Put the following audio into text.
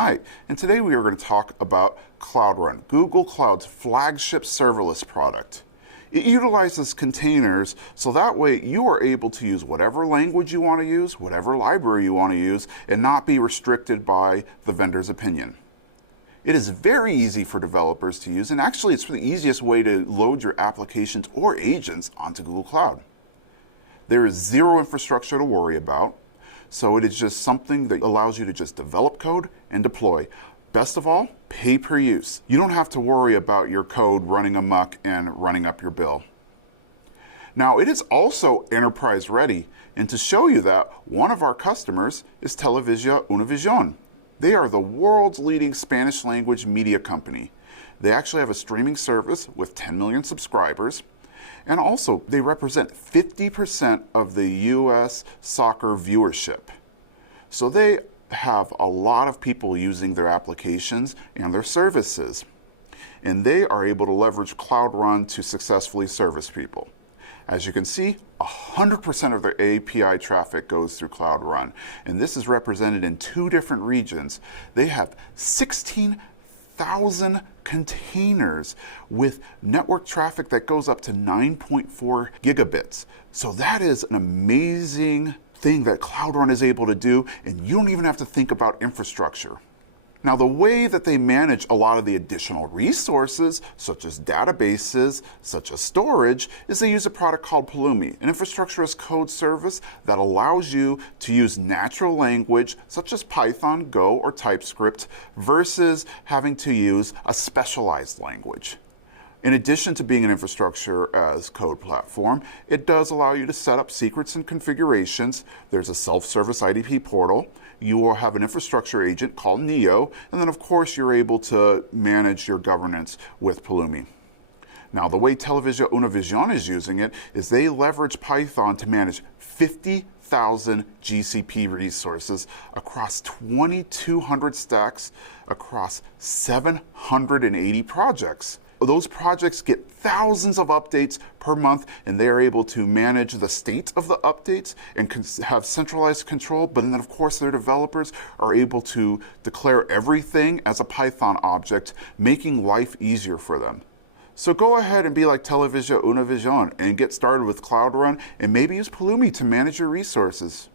Hi, and today we are going to talk about Cloud Run, Google Cloud's flagship serverless product. It utilizes containers so that way you are able to use whatever language you want to use, whatever library you want to use, and not be restricted by the vendor's opinion. It is very easy for developers to use, and actually it's the easiest way to load your applications or agents onto Google Cloud. There is zero infrastructure to worry about. So it is just something that allows you to just develop code and deploy. Best of all, pay per use. You don't have to worry about your code running amok and running up your bill. Now, it is also enterprise ready. And to show you that, one of our customers is TelevisaUnivision. They are the world's leading Spanish language media company. They actually have a streaming service with 10 million subscribers. And also, they represent 50% of the US soccer viewership. So they have a lot of people using their applications and their services. And they are able to leverage Cloud Run to successfully service people. As you can see, 100% of their API traffic goes through Cloud Run. And this is represented in 2 different regions. They have 16,000 containers with network traffic that goes up to 9.4 gigabits. So that is an amazing thing that Cloud Run is able to do, and you don't even have to think about infrastructure. Now, the way that they manage a lot of the additional resources, such as databases, such as storage, is they use a product called Pulumi, an infrastructure as code service that allows you to use natural language, such as Python, Go, or TypeScript, versus having to use a specialized language. In addition to being an infrastructure as code platform, it does allow you to set up secrets and configurations. There's a self-service IDP portal. You will have an infrastructure agent called Neo, and then of course you're able to manage your governance with Pulumi. Now, the way TelevisaUnivision is using it is they leverage Python to manage 50,000 GCP resources across 2,200 stacks across 780 projects. Those projects get thousands of updates per month, and they are able to manage the state of the updates and have centralized control. But then, of course, their developers are able to declare everything as a Python object, making life easier for them. So go ahead and be like TelevisaUnivision and get started with Cloud Run, and maybe use Pulumi to manage your resources.